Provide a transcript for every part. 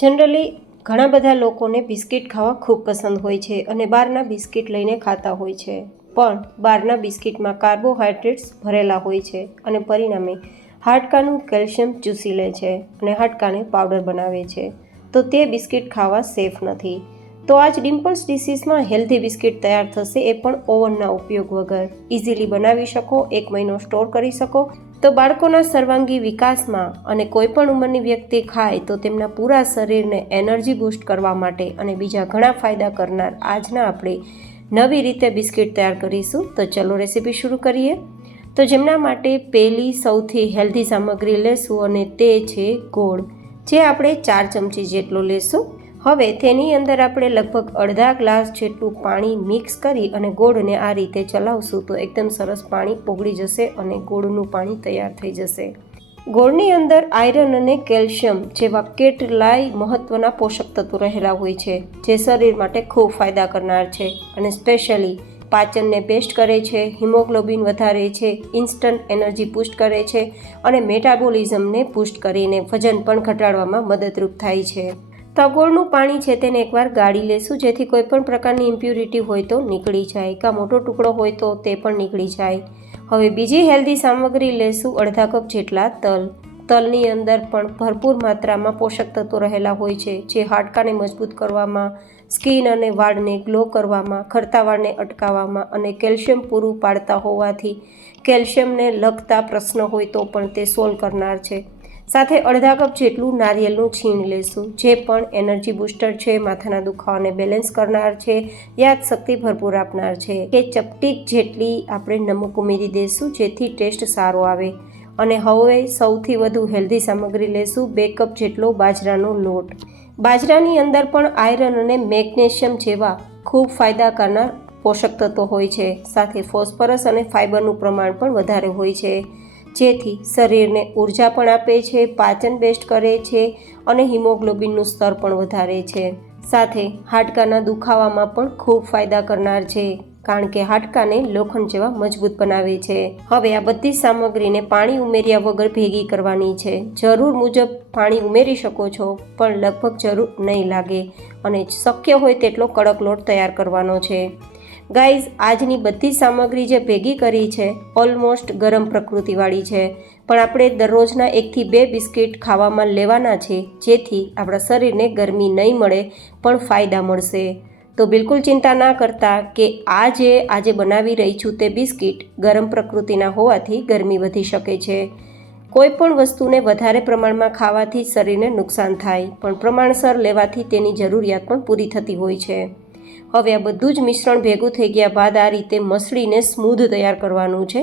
Generally ઘણા બધા લોકોને બિસ્કિટ ખાવા ખૂબ પસંદ હોય છે અને બહારના બિસ્કિટ લઈને ખાતા હોય છે, પણ બહારના બિસ્કિટમાં કાર્બોહાઈડ્રેટ્સ ભરેલા હોય છે અને પરિણામે હાડકાનું કેલ્શિયમ ચૂસી લે છે અને હાડકાને પાવડર બનાવે છે, તો તે બિસ્કિટ ખાવા સેફ નથી. તો આજ ડિમ્પલ્સ ડિશીસમાં હેલ્ધી બિસ્કિટ તૈયાર થશે, એ પણ ઓવનના ઉપયોગ વગર. ઇઝીલી બનાવી શકો, 1 મહિનો સ્ટોર કરી શકો. તો બાળકોના સર્વાંગી વિકાસમાં અને કોઈપણ ઉંમરની વ્યક્તિ ખાય તો તેમના પૂરા શરીરને એનર્જી બૂસ્ટ કરવા માટે અને બીજા ઘણા ફાયદા કરનાર આજના આપણે નવી રીતે બિસ્કિટ તૈયાર કરીશું. તો ચલો રેસીપી શરૂ કરીએ. તો જેમના માટે પહેલી સૌથી હેલ્ધી સામગ્રી લેશું અને તે છે ગોળ, જે આપણે 4 ચમચી જેટલો લેશું. હવે તેની અંદર આપણે લગભગ અડધા ગ્લાસ જેટલું પાણી મિક્સ કરી અને ગોળને આ રીતે ચલાવશું તો એકદમ સરસ પાણી ઓગળી જશે અને ગોળનું પાણી તૈયાર થઈ જશે. ગોળની અંદર આયરન અને કેલ્શિયમ જેવા કેટલાય મહત્વના પોષક તત્વો રહેલા હોય છે, જે શરીર માટે ખૂબ ફાયદા કરનાર છે અને સ્પેશિયલી પાચનને બેસ્ટ કરે છે, હિમોગ્લોબિન વધારે છે, ઇન્સ્ટન્ટ એનર્જી બૂસ્ટ કરે છે અને મેટાબોલિઝમને બૂસ્ટ કરીને વજન પણ ઘટાડવામાં મદદરૂપ થાય છે. તો ગોળનું પાણી છે તેને એકવાર ગાળી લેશું, જેથી કોઈ પણ પ્રકારની ઇમ્પ્યુરિટી હોય તો નીકળી જાય, કાં મોટો ટુકડો હોય તો તે પણ નીકળી જાય. હવે બીજી હેલ્ધી સામગ્રી લેશું, અડધા કપ જેટલા તલ. તલની અંદર પણ ભરપૂર માત્રામાં પોષક તત્વો રહેલા હોય છે, જે હાડકાને મજબૂત કરવામાં, સ્કિન અને વાળને ગ્લો કરવામાં, ખરતા વાળને અટકાવવામાં અને કેલ્શિયમ પૂરું પાડતા હોવાથી કેલ્શિયમને લગતા પ્રશ્ન હોય તો પણ તે સોલ્વ કરનાર છે. સાથે અડધા કપ જેટલું નારિયેળનું છીણ લેશું, જે પણ એનર્જી બૂસ્ટર છે, માથાના દુખાવાને બેલેન્સ કરનાર છે, યાદશક્તિ ભરપૂર આપનાર છે. કે ચપટીક જેટલી આપણે નમક ઉમેરી દઈશું, જેથી ટેસ્ટ સારો આવે. અને હવે સૌથી વધુ હેલ્ધી સામગ્રી લેશું, 2 કપ જેટલો બાજરાનો લોટ. બાજરાની અંદર પણ આયરન અને મેગ્નેશિયમ જેવા ખૂબ ફાયદા કરનાર પોષક તત્વો હોય છે, સાથે ફોસ્ફરસ અને ફાઇબરનું પ્રમાણ પણ વધારે હોય છે, જેથી શરીરને ઉર્જા પણ આપે છે, પાચન બેસ્ટ કરે છે અને હિમોગ્લોબિનનું સ્તર પણ વધારે છે. સાથે હાડકાના દુખાવામાં પણ ખૂબ ફાયદા કરનાર છે, કારણ કે હાડકાને લોખંડ જેવા મજબૂત બનાવે છે. હવે આ બધી સામગ્રીને પાણી ઉમેર્યા વગર ભેગી કરવાની છે. જરૂર મુજબ પાણી ઉમેરી શકો છો, પણ લગભગ જરૂર નહીં લાગે અને શક્ય હોય તેટલો કડક લોટ તૈયાર કરવાનો છે. ગાઈઝ, આજની બધી સામગ્રી જે ભેગી કરી છે ઓલમોસ્ટ ગરમ પ્રકૃતિવાળી છે, પણ આપણે દરરોજના 1 થી 2 બિસ્કિટ ખાવામાં લેવાના છે, જેથી આપણા શરીરને ગરમી નહીં મળે પણ ફાયદા મળશે. તો બિલકુલ ચિંતા ના કરતા કે આજે બનાવી રહી છું તે બિસ્કિટ ગરમ પ્રકૃતિના હોવાથી ગરમી વધી શકે છે. કોઈ પણ વસ્તુને વધારે પ્રમાણમાં ખાવાથી શરીરને નુકસાન થાય, પણ પ્રમાણસર લેવાથી તેની જરૂરિયાત પણ પૂરી થતી હોય છે. હવે આ બધું જ મિશ્રણ ભેગું થઈ ગયા બાદ આ રીતે મસળીને સ્મૂધ તૈયાર કરવાનું છે,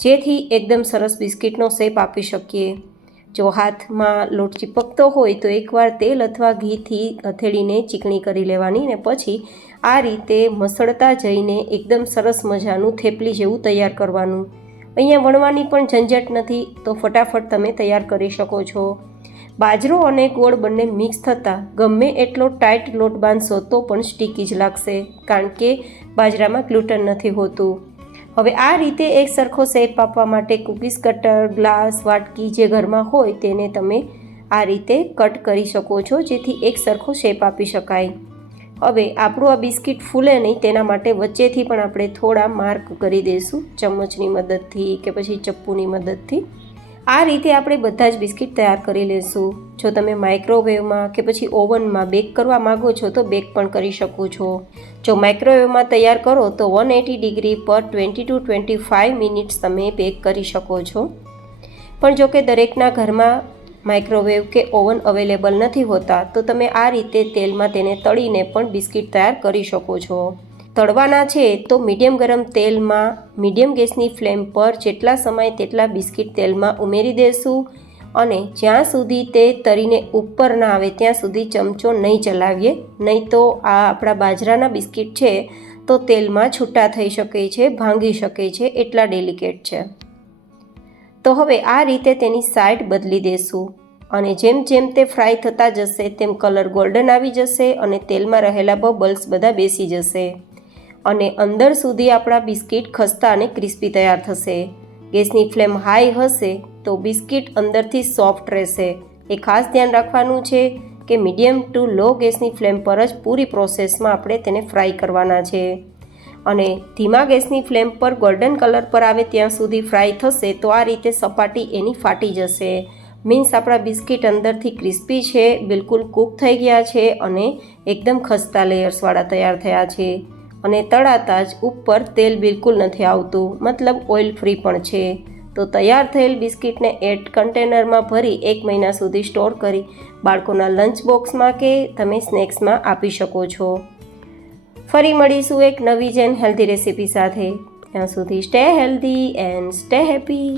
જેથી એકદમ સરસ બિસ્કિટનો શેપ આપી શકીએ. જો હાથમાં લોટ ચીપકતો હોય તો એકવાર તેલ અથવા ઘીથી હથેળીને ચીકણી કરી લેવાની ને પછી આ રીતે મસળતા જઈને એકદમ સરસ મજાનું થેપલી જેવું તૈયાર કરવાનું. અહીંયા વણવાની પણ ઝંઝટ નથી, તો ફટાફટ તમે તૈયાર કરી શકો છો. બાજરો અને ગોળ બંને મિક્સ થતાં ગમે એટલો ટાઈટ લોટ બાંધશો તો પણ સ્ટીકી જ લાગશે, કારણ કે બાજરામાં ગ્લુટન નથી હોતું. હવે આ રીતે એક સરખો શેપ આપવા માટે કૂકીઝ કટર, ગ્લાસ, વાટકી જે ઘરમાં હોય તેને તમે આ રીતે કટ કરી શકો છો, જેથી એક સરખો શેપ આપી શકાય. હવે આપણું આ બિસ્કિટ ફૂલે નહીં તેના માટે વચ્ચેથી પણ આપણે થોડા માર્ક કરી દઈશું, ચમચની મદદથી કે પછી ચપ્પુની મદદથી. આ રીતે આપણે બધા જ બિસ્કિટ તૈયાર કરી લઈશું. જો તમે માઇક્રોવેવમાં કે પછી ઓવનમાં બેક કરવા માગો છો તો બેક પણ કરી શકો છો. જો માઇક્રોવેવમાં તૈયાર કરો તો 180 ડિગ્રી પર 20 to 25 મિનિટ્સ તમે બેક કરી શકો છો. પણ જો કે દરેકના ઘરમાં માઇક્રોવેવ કે ઓવન અવેલેબલ નથી હોતા, તો તમે આ રીતે તેલમાં તેને તળીને પણ બિસ્કિટ તૈયાર કરી શકો છો. તળવાના છે તો મીડિયમ ગરમ તેલમાં મીડિયમ ગેસની ફ્લેમ પર જેટલા સમય તેટલા બિસ્કિટ તેલમાં ઉમેરી દેશું અને જ્યાં સુધી તે તરીને ઉપર ના આવે ત્યાં સુધી ચમચો નહીં ચલાવીએ, નહીં તો આ આપણા બાજરાના બિસ્કિટ છે તો તેલમાં છૂટા થઈ શકે છે, ભાંગી શકે છે, એટલા ડેલિકેટ છે. તો હવે આ રીતે તેની સાઈડ બદલી દેશું અને જેમ જેમ તે ફ્રાય થતા જશે તેમ કલર ગોલ્ડન આવી જશે અને તેલમાં રહેલા બબલ્સ બધા બેસી જશે અને અંદર સુધી આપણા બિસ્કિટ ખસ્તા અને ક્રિસ્પી તૈયાર થશે. ગેસની ફ્લેમ હાઈ હશે તો બિસ્કિટ અંદરથી સોફ્ટ રહેશે. એ ખાસ ધ્યાન રાખવાનું છે કે મીડિયમ ટુ લો ગેસની ફ્લેમ પર જ પૂરી પ્રોસેસમાં આપણે તેને ફ્રાય કરવાના છે. અને ધીમા ગેસની ફ્લેમ પર ગોલ્ડન કલર પર આવે ત્યાં સુધી ફ્રાય થશે તો આ રીતે સપાટી એની ફાટી જશે. મીન્સ આપણા બિસ્કિટ અંદરથી ક્રિસ્પી છે, બિલકુલ કૂક થઈ ગયા છે અને એકદમ ખસ્તા લેયર્સવાળા તૈયાર થયા છે. અને તળાતા જ ઉપર તેલ બિલકુલ નથી આવતું, મતલબ ઓઇલ ફ્રી પણ છે. તો તૈયાર થયેલ બિસ્કિટને એર કન્ટેનરમાં ભરી 1 મહિના સુધી સ્ટોર કરી બાળકોના લંચ બોક્સમાં કે તમે સ્નેક્સમાં આપી શકો છો. ફરી મળીશું એક નવી જ એન્ડ હેલ્ધી રેસીપી સાથે. ત્યાં સુધી stay healthy and stay happy.